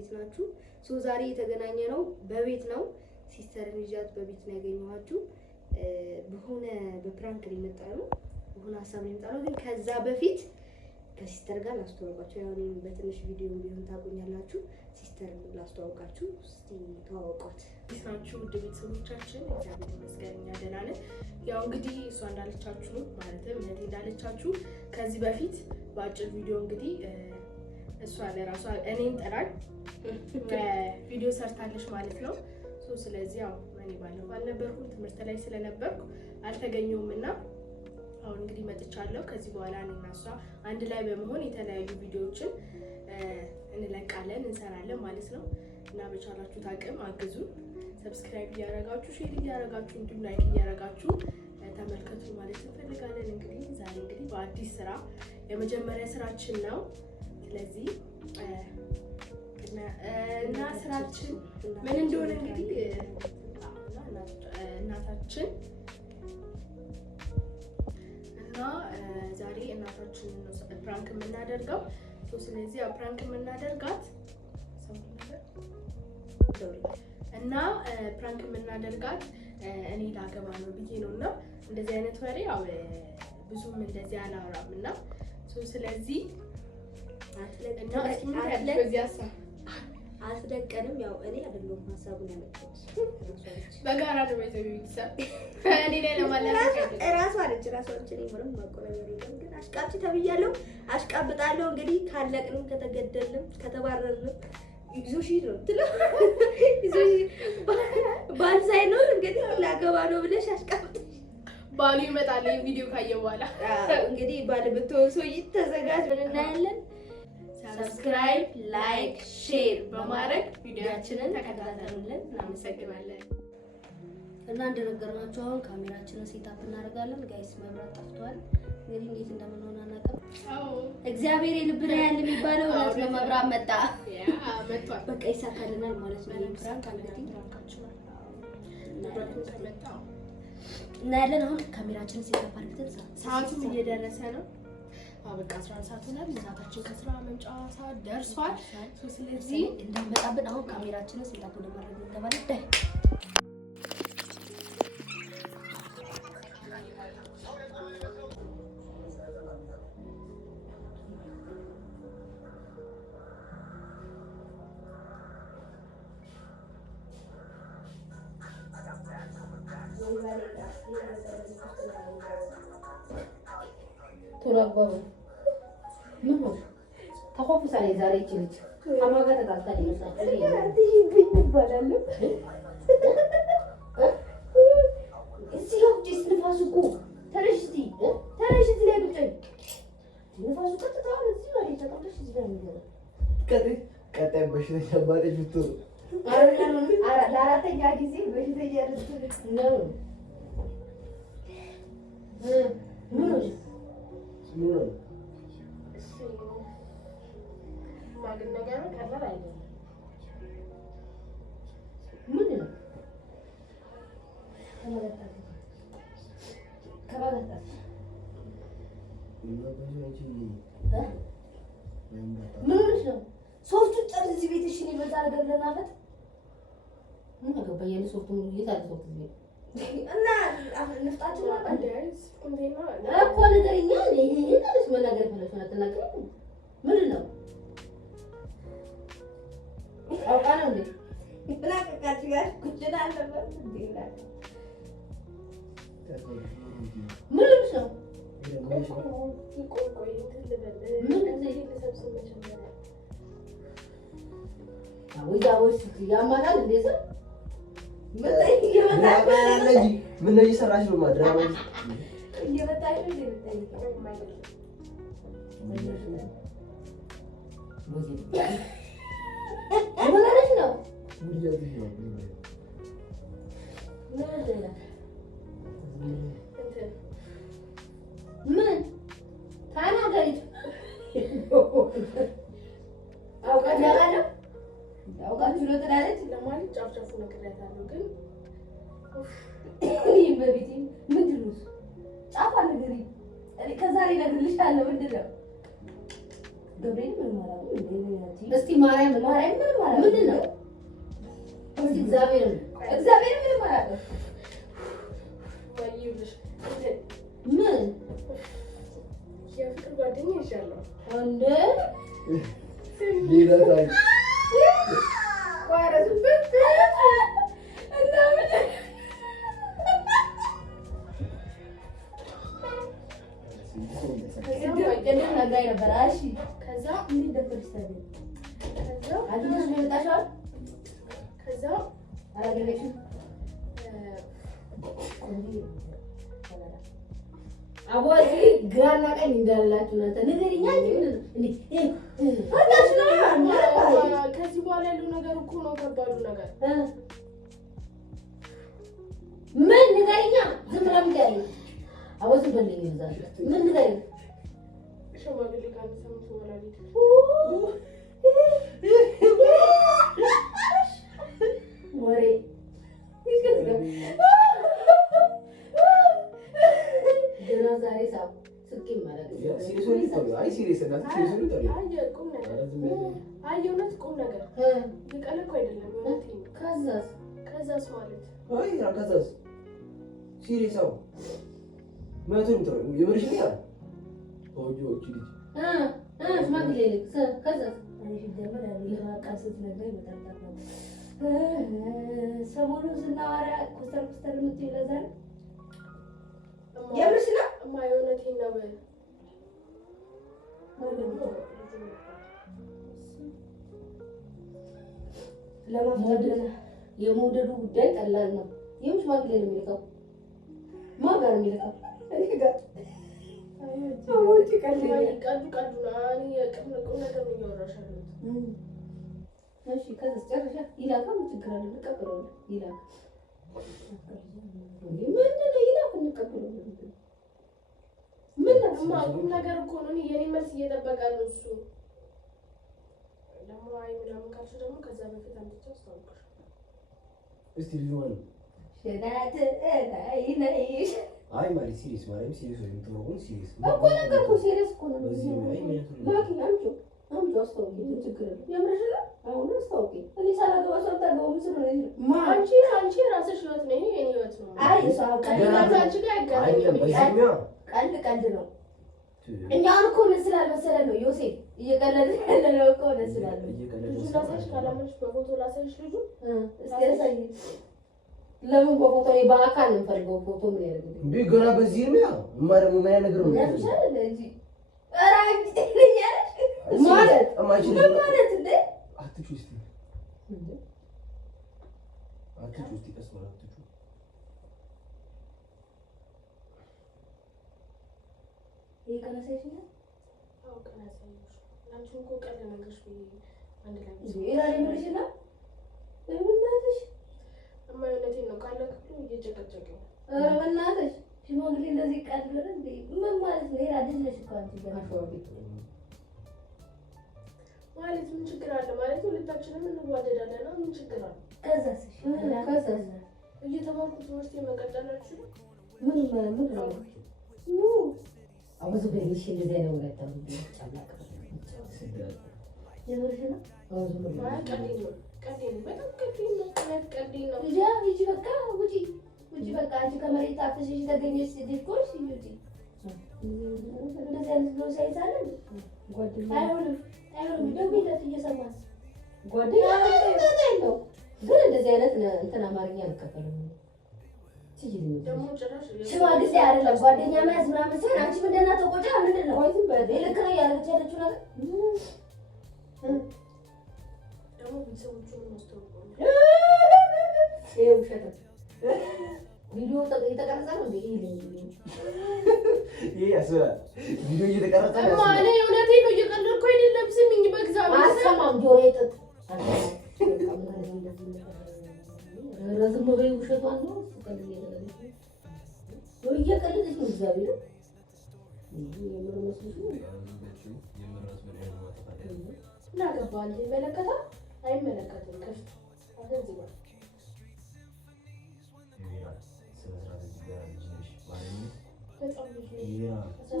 እንዴት ናችሁ? ዛሬ የተገናኘ ነው በቤት ነው። ሲስተር ልጃት በቤት ነው ያገኘኋችሁ። በሆነ በፕራንክ ሊመጣ ነው በሆነ ሀሳብ ሊመጣ ነው። ግን ከዛ በፊት ከሲስተር ጋር ላስተዋውቃችሁ። ያው እኔ በትንሽ ቪዲዮ ቢሆን ታቆኛላችሁ። ሲስተር ላስተዋውቃችሁ። እስቲ ተዋወቋት። ይስራችሁ ውድ ቤተሰቦቻችን፣ እግዚአብሔር ይመስገን እኛ ደህና ነን። ያው እንግዲህ እሷ እንዳለቻችሁ ማለትም እህቴ እንዳለቻችሁ ከዚህ በፊት በአጭር ቪዲዮ እንግዲህ እሷ ለራሷ እኔን ጠራኝ ቪዲዮ ሰርታለች ማለት ነው። ስለዚህ ያው እኔ ባለፈው አልነበርኩም ትምህርት ላይ ስለነበርኩ አልተገኘሁም እና አሁን እንግዲህ መጥቻለሁ። ከዚህ በኋላ እኔና እሷ አንድ ላይ በመሆን የተለያዩ ቪዲዮዎችን እንለቃለን እንሰራለን ማለት ነው እና በቻላችሁት አቅም አግዙን። ሰብስክራይብ እያደረጋችሁ ሼር እያደረጋችሁ እንዲሁም ላይክ እያደረጋችሁ ተመልከቱ ማለት እንፈልጋለን። እንግዲህ ዛሬ እንግዲህ በአዲስ ስራ የመጀመሪያ ስራችን ነው። ስለዚህ እና ስራችን ምን እንደሆነ እንግዲህ እናታችን እና ዛሬ እናታችን ፕራንክ የምናደርገው ስለዚህ ፕራንክ የምናደርጋት እና ፕራንክ የምናደርጋት እኔ ላገባ ነው ብዬ ነውና እንደዚህ አይነት ወሬ ያው ብዙም እንደዚህ አላወራም እና ስለዚህ አትደቀንም። ያው እኔ አይደለሁም ሀሳቡን ያመጣሁት በጋራ ነው ቤተሰብ እኔ ላይ ለማለት እራሷ አለች እኔ ምንም ማቆራረጥ የለም። ግን አሽቃብጪ ተብያለሁ፣ አሽቃብጣለሁ። እንግዲህ ካለቅንም ከተገደልንም ከተባረርንም ይዞሽ ነው ትለው ይዞሽ ባልሳይ ነው እንግዲህ ላገባ ነው ብለሽ አሽቃብጥ ባሉ ይመጣል። ቪዲዮ ካየ በኋላ እንግዲህ ባል ብትወሶ ይተዘጋጅ እናያለን። ሰብስክራይብ፣ ላይክ፣ ሼር በማድረግ ቪዲዮአችንን ተከታተሉልን። እናመሰግናለን። እና እንደነገርናችሁ አሁን ካሜራችንን ሴታፕ እናደርጋለን። ጋይስ መብራት ጠፍቷል። እንግዲህ እንዴት እንደምንሆን አናውቅም። እግዚአብሔር የልብና ያለ የሚባለው እውነት ነው። መብራት መጣ መጥቷል። በቃ ይሳካልናል ማለት ነው። ፕራንክ እንግዲህ እናያለን። አሁን ካሜራችንን ሴታፕ አድርገን ሰዓቱም እየደረሰ ነው። በቃ 11 ሰዓት ሆኗል። እናታችን ከስራ መምጫ ሰዓት ደርሷል። ስለዚህ እንደምንመጣብን አሁን ካሜራችንን ሴታፕ ለማድረግ እንገባለን። ተራጓው ምን ተቆፍሳለ ዛሬ ይችላል አማጋ ተጣጣ ይመስላል ይባላል። እዚህ ያው ዲስ ንፋሱ እኮ ተረሽቲ ላይ ብቻ ንፋሱ ተጣጣ እዚህ ላይ ተጣጣሽ እዚህ ላይ ነው ቀጣይ በሽተኛ ባለች ብትሩ ለአራተኛ ጊዜ በሽተኛ ነው ምን ማግን ነገር ቀላል አይደለም። ምን ነው ከማለታት ምን ነው ሶፍቱ ጠር እዚህ ቤትሽን ይበዛ ነገር ለናፈት ምን አገባኝ ያለ ሶፍቱ ምን ይታል ሶፍቱ እና ነፍጣችሁ አንዴስ እንዴና እኮ ነገርኛ ይሄ ታለሽ መናገር ፈለሽ አትናገር ምን ነው አውቃለሁ እንዴ ይብላቀቃችሁ ያ ኩችና አለበት እንዴ ይላል ምን ነው ቆይ ምን እንደዚህ ተሰብስበው መጀመሪያ አውያውስ ያማታል እንዴ ሰው ምን ነው እየሰራሽ ነው? ማድራማ እየመጣሽ ነው ምን ታናገሪ አውቃችሁ ነው ትላለች ለማለት ጫፍጫፉ ነግሬያታለሁ ግን በቤቴ ምንድን ነው ጫፋ ንገሪ ከዛሬ እነግርልሻለሁ ምንድን ነው ገብርኤል ምን ማለት ነው? እስቲ ማርያም ምን ማለት ምንድን ነው? እስቲ እግዚአብሔር ምን ማለት ነው? ምን የፍቅር ጓደኛ ይሻላል እንደ ሌላ ታሪክ ቋረጥበት እና ምን ከዛ ምን ደፈርሽ ታዲያ? ከዛ አዲስ ነው የመጣሽው? ከዛ አላገኘሽም? አቦይ ግራና ቀኝ እንዳላችሁ ነው ተነገሪኛ እንዴ አዳሽ ነው። ከዚህ በኋላ ያለው ነገር እኮ ነው ከባዱ ነገር። ምን ንገሪኛ? ዝም ብለም ጋር አወዝ በልኝ ይዛል። ምን ንገሪ? ሽማግሌ ጋር ሰምቶ ወላዲ ወሬ ይስከተል ዛሬ ሳብ ስልክ ማለት ነው። ሲሪየስ እና ሲሪየስ ነው ታዲያ። ቁም ነገር እውነት ቁም ነገር ይቀለኩ አይደለም እውነት። ከዛስ ማለት ከዛስ ሲሪየስ ነው ማለቱን ተው የምርሽ ነው ኦጆች ልጅ ሽማግሌ ልክ ከዛስ ደመና ለማቃሰት ነገር ይመጣጣ ነው። ሰሞኑን ስናወራ ኮስተር የምትይለዛል የምርሽ ነው የእውነቴን ነው። የመውደዱ ጉዳይ ቀላል ነው። የምሽ ሽማግሌ ነው የሚልከው? ማን ጋር ነው የሚልከው? እኔ ጋር እሺ ከዚህ ጨረሻ ይላካ ምን ችግር አለ? እንቀበለው ይላካ ምንድን ነው ይላካ እንቀበለው ቁም ነገር እኮ ነው። የኔ መልስ እየጠበቀ ነው እሱ ደግሞ አይ ምናምን ካልሽ ደግሞ ከዛ በፊት አምጥቼ አስታውቅሽ እስቲ ልጅዋን ሸናት ነይሽ አይ ማለት ሲሪየስ ማለት ሲሪየስ ወይ የምትሆነው ሲሪየስ እኮ ነገር እኮ ሲሪየስ እኮ ነው። በዚህ ላይ ምን ባኪ አምጪ አስታውቂ ችግር የለም። የምርሽ ነው? አሁን አስታውቂ። እኔ ሳላገባ ሰው ታገባ ምስል ነው አንቺ ራስሽ ህይወት ነው የኔ ህይወት ነው። አይ እሷ አንቺ ጋር አይገናኝም። ቀልድ ነው። እኛውን እኮ እውነት ስላልመሰለን ነው ዮሴፍ እየቀለድን ያለነው እኮ እውነት ስላልመሰለን። ልጁ ላሳይሽ ካላመንሽ በፎቶ ላሳይሽ ልጁ እስኪ ያሳይ። ለምን በፎቶ በአካል ነው የምፈልገው? ፎቶ ምን ያደርግልኝ እንዴ? ገና በዚህ ነው ያ ማረሙ ምን ነገር ነው ያልሻል እንጂ ኧረ አንቺ ትልኛለሽ ማለት ማለት እንዴ አትቹ እስቲ አትቹ እስቲ ከስመራ አትቹ ይከነሰሽ ነው አው ከነሰሽ አንቺ እኮ ቀለ ነገርሽ አንድ ላይ ይራሪ ምንሽ ነው በእናትሽ እማይነቴን ነው ካለ ክፍሉ እየጨቀጨቀ ኧረ በእናትሽ ሽማግሌ እንደዚህ ቀልድ እንዴ ምን ማለት ነው? ይራ አይደለሽ እኮ አንቺ ገናሽዋቢ ማለት ምን ችግር አለ? ማለት ሁለታችንም እንዋደዳለን ነው ምን ችግር አለ? ከዛስ እየተማርኩ ትምህርት መቀጠላችሁ ምን ነው አወዝ በልሽ እንደዚህ ነው ወጣው ጫላቅ የምርሽ ነው አወዝ በልሽ ቀልድ በጣም ቀልድ ነው ያ ይጂ በቃ ውጪ በቃ አንቺ ከመሬት አፍሽሽ ተገኘሽ ዲኮሽ ይጂ እንደዚህ አይነት ነው ሳይሳለ ጓደኛ አይሆንም ደውይለት እየሰማት ጓደኛ ነው ግን እንደዚህ አይነት እንትን አማርኛ አልከፈልም ደግሞ ጭራሽ ሽማግሌ አይደለም ጓደኛ መያዝ ምናምን ሲሆን አንቺ ምንድን ነው ተቆጫ ምንድን ነው ወይስ በልክ ነው ያለች ያለችው ነገር ደግሞ ቤተሰቦቹን ማስተዋወቅ ይሄ ውሸት ቪዲዮ የተቀረጸ ነው እንዴ? ይሄ ያስባል ቪዲዮ እየተቀረጸ ነው ማለት እውነቴን ነው እየቀለድኩ አይደለም። ስሚኝ በእግዚአብሔር አሰማም ጆሮ ይጥጥ ረዝም በይ ውሸቷን ነው እየቀለደች ነው እግዚአብሔር የምር መስሎሽ ነው እና ገባል ይመለከታል አይመለከትም ከፍት አዘዝ ይባል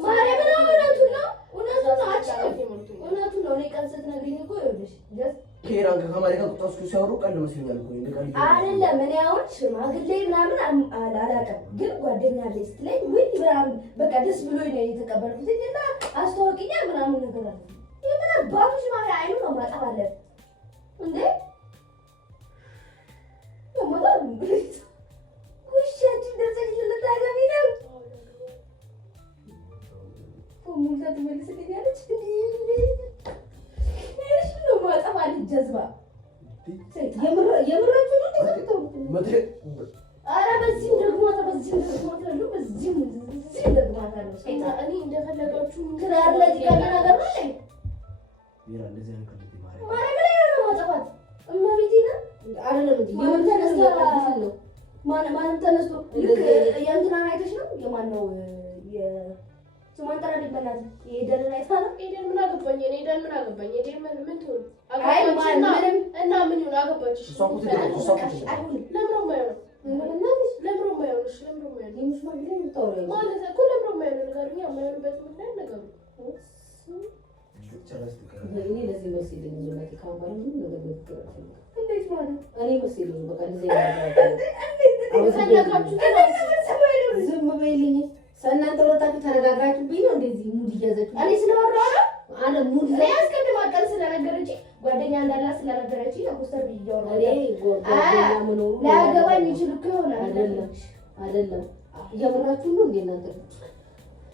ማርያም ነው እውነቱን ነው ከማሪ ጋር ቁጣ ውስጥ ሲያወሩ ቀልድ መስሎኛል እኮ አይደለም። እኔ አሁን ሽማግሌ ምናምን አላውቅም፣ ግን ጓደኛ አለኝ ስትለኝ ውይ ምናምን በቃ ደስ ብሎኝ ነው የተቀበልኩት እና አስተዋውቂኛ ምናምን ነገር አለ። የምን አባቱ ሽማግሌ አይኑ ነው ማጠብ አለን እንዴ? የማታም ብሪት ኩሽያችን ደረሰኝ ልታገቢ ነው ሙዛ ትመልስልኛለች ነው ማጠብ አለ ጀዝባ የምራችሁ ነው መድረክ ኧረ በዚህም ደግሞ በዚህም ደግሞ በዚህም ደግሞ እኔ እንደፈለጋችሁ ክራር ላይ ያለ ነገር ነው ይራ እንደዚህ አይነት ከልት ማሪ ማሪ ነው ማጠፋት እመቤቴ ነው አይደለም እንዴ የምን ተነስቶ ነው ማን ተነስቶ ልክ የእንትናን አይተሽ ነው የማን ነው ስማንተራ ሊበላል የደረና አይታለ ኤደን ምን አገባኝ እኔ ኤደን ምን አገባኝ ኤደን ምን ትሆን አይ ምንም እና ምን ይሁን አገባች አይሁን ለምሮ ማየው ለምሮ ማየው ማለት እኮ ለምሮ ማየው ነገርኛ ማየውበት ምክንያት ነገሩ እኔ ለዚህ መስልኝ ማለት ካማራ ምን ነገር ነው እንዴት ማለት እኔ መስልኝ በቃ እንደዚህ አይደለም ዝም በይልኝ ሰናንተ ወጣችሁ ተረጋጋችሁብኝ ነው እንደዚህ ሙድ እያዘችሁ እኔ ስለወራው ነው አለ ሙድ ላይ አስቀድማ ቀን ስለነገረች ጓደኛ እንዳላት ስለነገረች ለፖስተር ቢያወራ ጓደኛ ምኖሩ ላገባ የሚችል እኮ ይሆናል አይደለም የምራችሁ ነው እንዴ እናንተ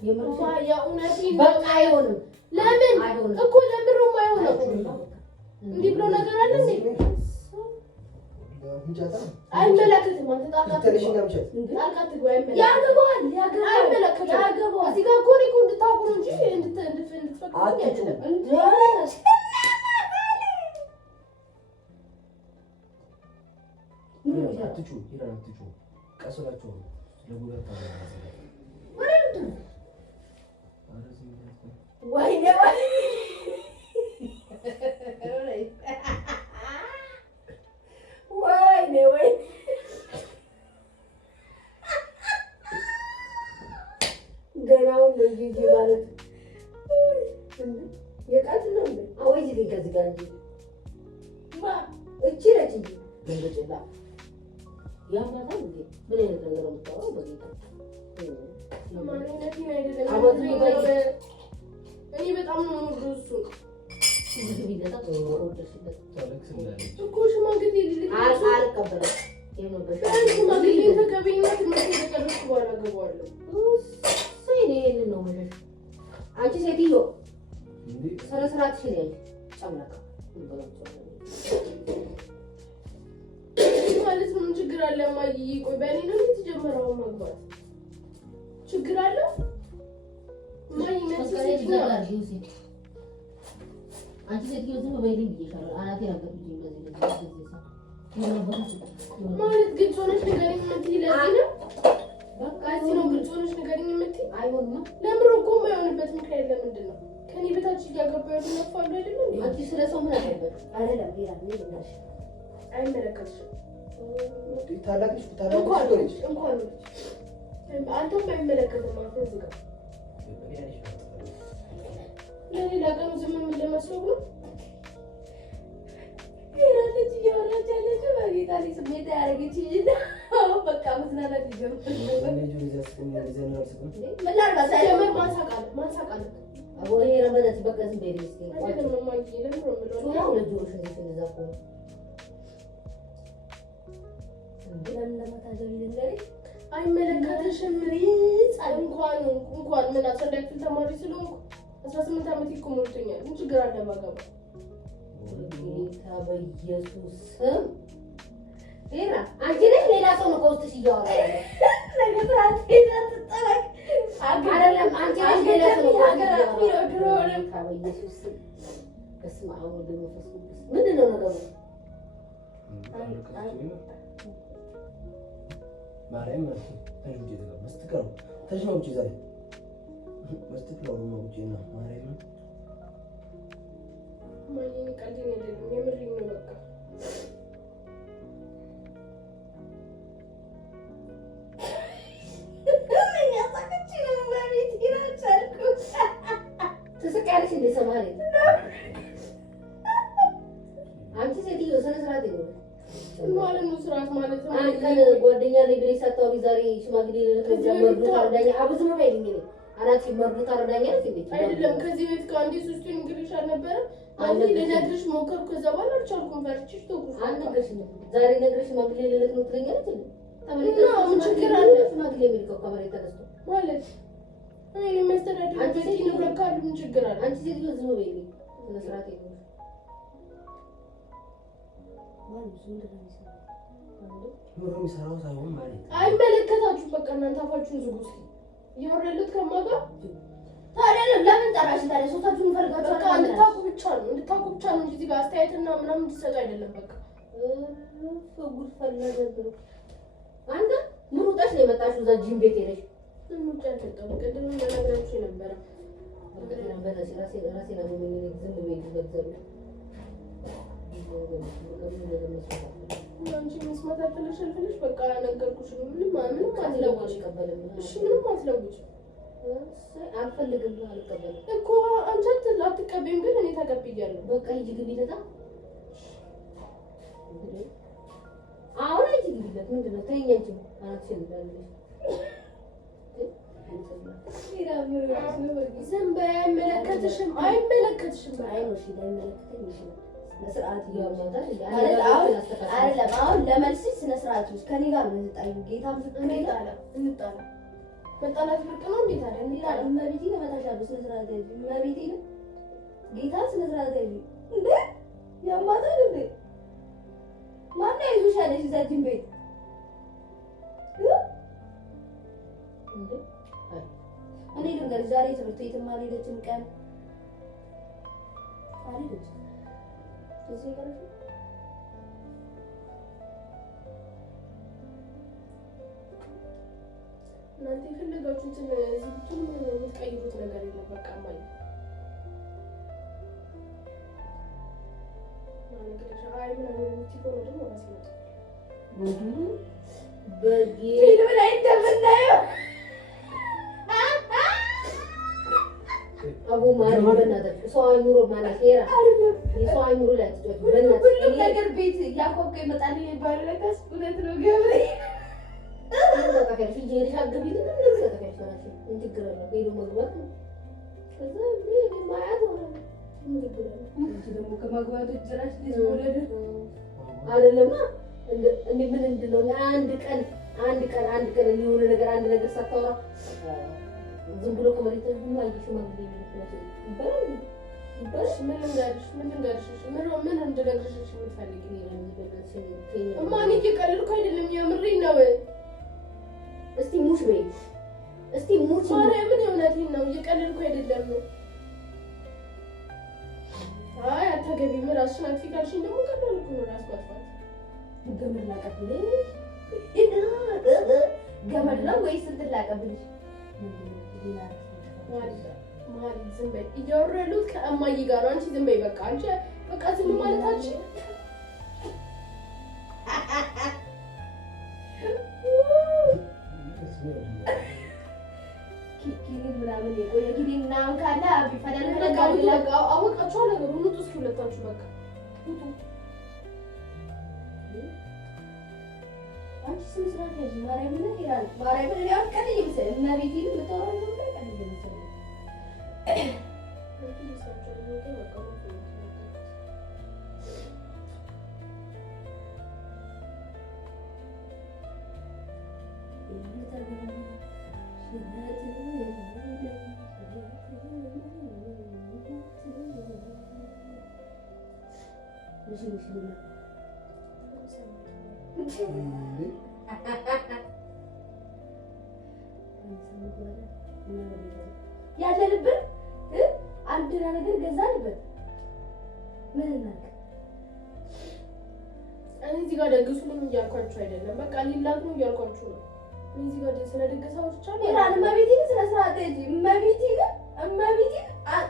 የምራችሁ የእውነቴን በቃ አይሆንም ለምን እኮ ለምሮ ማይሆነው እንዲህ ብሎ ነገር አለ እንዴ አይመለከትም አንተ ያገባዋል እዚህ ጋር እኮ እኔ እኮ እንድታውቁ ነው እንጂ እንድትፈቅዱ አይደለም አትጩ ይራ አትጩ ቀስላችሁ ለጉዳት ወይኔ ወይ ገናው ለዚህ ማለት የቃት ነው እንዴ አወይ ዲን ከዚህ ጋር እንጂ ማ እቺ ነች እንጂ ለንደላ ያማታ እንዴ ምን አይነት ነገር ነው የምታወራው በጌታ ማንነቴ አይደለም እኔ በጣም ነው የምወደው እሱ ይሄ ቢደታ ወደሽለት እኮ ሽማግሌ ልልክ አልቀበለም ሽማግሌ ተቀበይና ትምህርት የጨረስኩ በኋላ ገባዋለሁ ይሄንን ነው ማለት አንቺ ሴትዮ ስነ ስርዓትሽን ያዥ ጨምለካ ማለት ምን ችግር አለ ማይ ቆይ በእኔ ነው የተጀመረው ማግባት ችግር አለ ማይ ነጥብ አንቺ ሴትዮ ዝም በይልኝ ብዬሻለሁ አናቴ አገርኩኝ ማለት ግልጽ ሆነሽ ንገሪኝ የምትይ ለዚህ ነው በቃ እዚህ ነው ግልጽ ሆነሽ ንገሪኝ የምትይ አይሆንም ለምሮ እኮ የማይሆንበት ምክንያት ለምንድን ነው ከኔ በታች እያገባሁ ያለፋሉ አይደለም እንዴ አንቺ ስለሰው ምን አለበት አይደለም ሌላ ምን ይላልሽ አይመለከትሽም ታላቅሽ እንኳን አንተም አይመለከትም ማለት እዚህ ጋር ለሌላ ቀኑ ዝም ምን ለመስለው ነው ይራለች ይወራች ያለች በጌታ ላይ ስሜት ያረጋች ይና በቃ መስናናት ይጀምራል ማሳቃለ አቦዬ ረመዳት በቃ ዝም በይ እስኪ አይደለም ማይ ለምሮ ምለው ነው ለጆሮሽ እንደዛቆ እንደምን ለማታገል ልንገሪ አይመለከተሽም ሪጽ እንኳን ምን አሰዳክ ተማሪ ስለሆንኩ 18 ዓመት እኮ ሞልቶኛል ምን ችግር አለ ባገባ ጌታ በኢየሱስ ስም ሌላ አንቺ ነሽ ሌላ ሰው ነው ከውስጥሽ እያወራ ነገራት ተጠረቅ አይደለም አንቺ ነሽ ሌላ ሰው ነው ነገራት ነው በኢየሱስ ስም በስመ አብ ወወልድ ወመንፈስ ቅዱስ ምንድን ነው ነገሩ ማርያም ተንጂ መስተከሩ ተሽማውጪ ዛሬ መስተከሩ ነው ጂና ማርያም ማይኔ ቀልድ አይደለም የምርኝ ነው በቃ ትስቃለሽ እንደ ሰማሪ አንቺ ሴትዮ ቀን ጓደኛ ላይ ብለሽ ሳታውቂ ዛሬ ሽማግሌ ለተጀመሩ ታርዳኛ አብዙ ነው ባይልኝ ነው አናት ይመርዱ ታርዳኛ አይደለም። ከዚህ ቤት ከአንዴ ሶስቱ እንግሊሽ አልነበረ አንዴ ለነግርሽ ሞከርኩ። ከዛ በኋላ አልቻልኩም። ፈርችሽ ተውኩሽ። አንነግርሽ ነው ዛሬ ነግርሽ ሽማግሌ ለለት ነው ትለኛለች እንዴ? ምን ችግር አለ? ሽማግሌ የሚልከው ከመሬት ተነስቶ ማለት እኔ የሚያስተዳድር ቤት ንብረት ካሉ ምን ችግር አለ? አንቺ ሴትዮ ዝም በይልኝ። ለስርዓት ይሁን የሚሰራው ሳይሆን ማለት አይመለከታችሁም። በቃ እናንተ አፋችሁን ዝጉ። እስኪ እያወራለት ከማጋ ታዲያ ለምን ጠራሽ? ታዲያ ሶታችሁን ፈልጋችሁ በቃ እንድታውቁ ብቻ ነው እንጂ እዚህ ጋር አስተያየትና ምናምን እንድትሰጡ አይደለም። በቃ ጉድ ፈላ ነበር። አንተ ምን ውጣሽ ነው የመጣሽው? እዛ ጂም ቤት ሄደሽ ምን ውጣ ተጠው ቅድም እንደነገራችሁ ነበረ። ራሴ ነው ዝም ብዬ ተዘዘሉ አንቺ መስማት አልፈለሽ በቃ ነገርኩሽ። ምንም አትለውጭ። እሺ ምንም አትለውጭ። አልፈልግም አልቀበልም እኮ አንቺ አትቀበይም፣ ግን እኔ ተቀብያለሁ። በቃ ሂጂ ግቢለታ። አሁን ሂጂ ግቢለት። ምንድን ነው ተይኝ። አንቺ አናትሽን እንዳለሽ ዝም በይ። አይመለከትሽም። አይኖሽ አይመለከተኝ ይችላል። ለስርዓት ይያወጣል አይደለም። አሁን ለመልስሽ ስነ ስርዓት ውስጥ ከኔ ጋር ነው እንጣዩ። ጌታ ምስክር እንጣላ መጣላት ብርቅ ነው። እንዴት አለ እንጣላ እመቤቴ ነው መታሻሉ። ስነ ስርዓት ያዥ እመቤቴ ነው ጌታ ስነ ስርዓት ያዥ እንዴ ያማታል እንዴ ማን ያይዞሽ ያለሽ እዛ ጂም ቤት እንዴ? እኔ ልንገርሽ ዛሬ ትምህርት ቤትም አልሄደችም። ቀን አልሄደችም እዚህ ጋር እናንተ የፈለጋችሁትን እዚህ ብቻ የምትቀይሩት ነገር የለም። በቃ ማለት አይ ምናምን የምትሆነው ደግሞ ራሴ ነው ፊልም ላይ እንደምናየው አቡ ማሪ በእናትህ ሰው አይኑሮ ማለት ሄራ የሰው አይኑሮ ላይ ትጮህ በእናትህ ሁሉም ነገር ቤት ያቆቀ ይመጣል ይባል ለካስ እውነት ነው። ገብሬ ተቀበል ፊት ይሻገብ ይልም እንደዚህ ተቀበል ምን ችግር አለው? ሄዶ መግባት ነው። ከዛ ማያት ሆነ ምን ችግር አለው? እንጂ ደግሞ ከመግባቱ ጭራሽ ልጅ ወለደ አይደለም እንዴ ምን እንደለው አንድ ቀን የሆነ ነገር አንድ ነገር ሳታወራ ዝም ብሎ ከመሬት ሁሉ አይሽ ማግኘት ይባላል። ምን እንደነግርሽ የምትፈልጊ እማን እየቀለድኩ አይደለም፣ የምሬን ነው። እስቲ ሙሽ በይ እስቲ ሙሽ ማርያምን የእውነቴን ነው፣ እየቀለድኩ አይደለም። አይ አታገቢም እራስሽን አጥፊ ካልሽኝ ደግሞ ቀለድኩ ነው። ራስ ማጥፋት ገመድ ላቀብልሽ ገመድ ነው ወይስ እንትን ላቀብልሽ? ማሪ ዝም በይ። እያወሩ ያሉት ከእማዬ ጋር ነው። አንቺ ዝም በይ። በቃ አንቺ በቃ ዝም ማለታችን ኪኒ ምናምን የቆየ ኪኒ ምናምን ካለ ቢፈዳል በቃ አወቃችሁ ነገሩ። ውጡ እስኪ ሁለታችሁ በቃ ውጡ። አንቺ ስም ስራት ያዥ ማርያምን ይላል። ማርያምን እኔ አሁን ቀን ይመስል እመቤቴን የምታወራው ነገር ቀን ይመስል ያለንበት አንድ ነገር ገዛንበት። ምን እናድርግ? እኔ እዚህ ጋር ደግሱልኝ እያልኳችሁ አይደለም። በቃ ሊላክ ነው እያልኳችሁ ነው። እኔ እዚህ ጋር ስለደገሰ አውርቻለሁ። ይላል እመቤቴን ስነ ስርዓት እንጂ እመቤቴን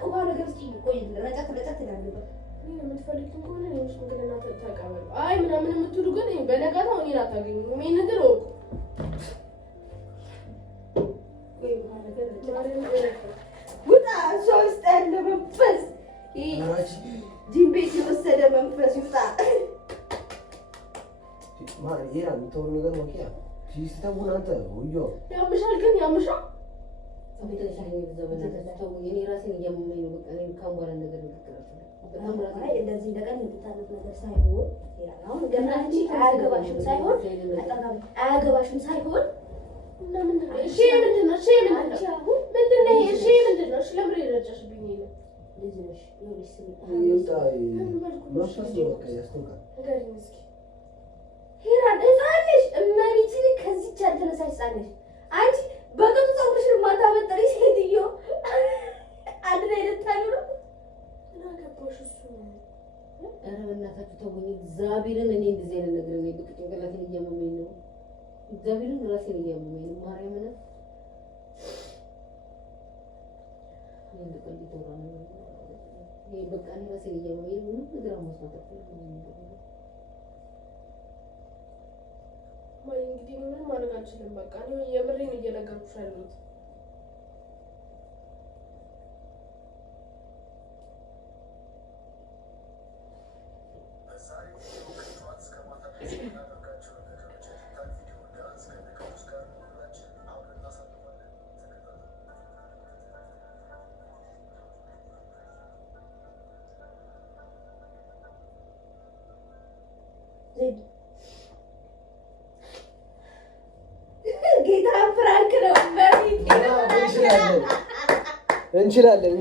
ውሃ ነገር እስኪ ቆይ ረጨት ይላል። የምትፈልጉት ከሆነ ነው ሽንግልና ተቀበሉ። አይ ምናምን የምትሉ ግን በነጋታው እኔን አታገኙም። ይሄን ነገር ወቁ። ውጣ! እሷ ውስጥ ያለ መንፈስ ጂም ቤት የወሰደ መንፈስ ይውጣ። ማን ይሄን አንተው የምታወሩ ነገር ወቂያ ሲስተሙን አንተ ወዮ ያምሻል ግን ያምሻል በተለይ ዘመናቸው የኔ ራሴን እያመመኝ ነው። በቃ እኔ ካምባላ ነገር አይ እንደዚህ እንደቀን የምታለት ነገር ሳይሆን አሁን ገና እንጂ አያገባሽም ሳይሆን አያገባሽም ሳይሆን እና ምንድን ነው እሺ ምንድን ነው እሺ ምንድን ነው እሺ ምንድን ነው እሺ ለምን ይረጨሽብኝ ነው ልጅሽ ልጅ ይውጣ ማሻስ ነው በቃ ያስተውቃል ገሪኝ እስኪ ሄራን እዛለሽ እመቤቴን ከዚህ አልተነሳሽ ጻነሽ አንቺ በቅጡ ፀጉርሽን ማታበጠሪ ሴትዮ አንድ ላይ ልታሉ ነው እና ገባሽ እሱ ኧረ በእናታችሁ ተውኝ። እግዚአብሔርን እኔ እንደዚህ አይነት ነገር ነው በቃ ጭንቅላቴን እያመመኝ ነው። እግዚአብሔርን ራሴን እያመመኝ ነው። ማርያምን ይሄን በቀል ይተራ ነው ይሄ በቃ እኔ ራሴን እያመመኝ ነው። ምንም ነገር መስማት አልፈልግም። ማይ እንግዲህ ምንም ማድረግ አልችልም። በቃ እኔ የምሬን እየነገርኩሽ ያለሁት ጌታ ፍራንክ ነው እንችላለን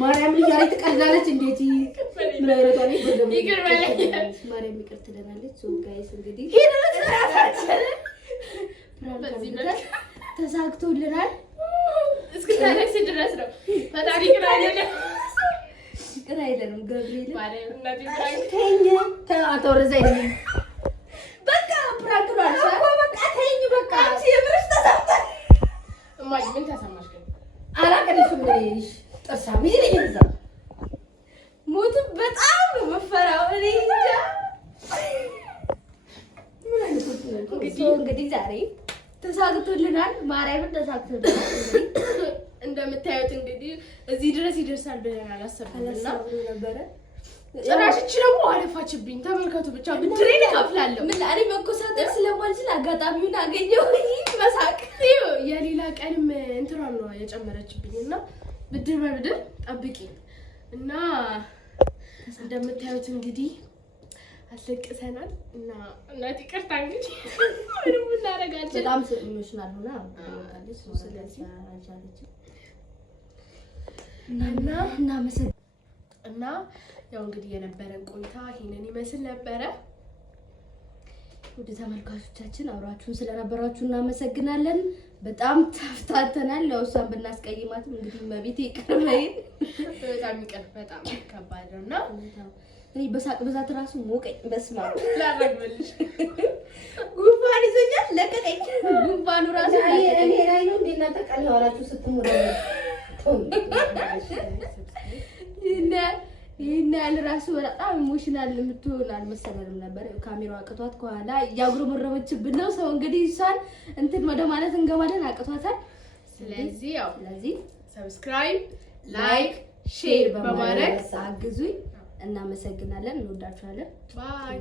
ማርያም ልጅ ተቀርዳለች። እንዴት ምን አይረዳኝ ማርያም ይቅር ትለናለች። ሶ ጋይስ እንግዲህ ተሳክቶልናል። እስከታለች ድረስ ነው ፈጣሪ ይቅር አይደለም ገብርኤል ማርያም እናቴ ፍራንክ ተኛ ተወረዛ ይሄን በቃ ፍራንክ ነው አልኩ። በቃ ተይኝ በቃ አንቺ የምርሽ ተሰምተሽ እማዬ ምን ተሰማሽ ግን? አላቀደሽም ልጅ ጥርሳ ምን ይለኛል? ሞት በጣም ነው መፈራው። እኔ እንጃ ምን አይነት ነው እንግዲህ ዛሬ ተሳክቶልናል። ማርያምን ተሳክቶልናል። እንደምታዩት እንግዲህ እዚህ ድረስ ይደርሳል ብለን አላሰብንምና ነበረ። ጭራሽ እቺ ደግሞ አለፋችብኝ። ተመልከቱ ብቻ ብድሬን እከፍላለሁ። ምን እኔ መኮሳተር ስለማልችል አጋጣሚውን አገኘው መሳቅ። የሌላ ቀንም እንትሯን ነው የጨመረችብኝና ብድር በብድር ጠብቂ እና እንደምታዩት እንግዲህ አስለቅሰናል እና እናት ይቅርታ እንግዲህ ምንም እናደርጋለን። በጣም ኢሞሽናል ሆና አልታለች። ስለዚህ አልቻለችም እና ያው እንግዲህ የነበረን ቆይታ ይሄንን ይመስል ነበረ። ውድ ተመልካቾቻችን አብራችሁን ስለነበራችሁ እናመሰግናለን። በጣም ተፍታተናል። ያው እሷን ብናስቀይማትም እንግዲህ መቤቴ ይቀርበይ በጣም ይቀር በጣም ከባድ ነውና እኔ በሳቅ ብዛት ራሱ ሞቀኝ። በስማ ላረግልሽ ጉንፋን ይዞኛል። ለቀቀኝ ጉንፋኑ ራሱ እኔ ላይ ነው እንዴ እናንተ ቀን ያወራችሁ ስትሞራ ይሄን ያህል ራሱ በጣም ኢሞሽናል የምትሆን አልመሰለንም ነበር። ካሜራው አቅቷት ከኋላ እያጉረመረመችብን ነው። ሰው እንግዲህ እሷን እንትን ወደ ማለት እንገባለን። አቅቷታል። ስለዚህ ሰብስክራይብ፣ ላይክ፣ ሼር በማድረግ አግዙኝ። እናመሰግናለን። እንወዳችኋለን። ባይ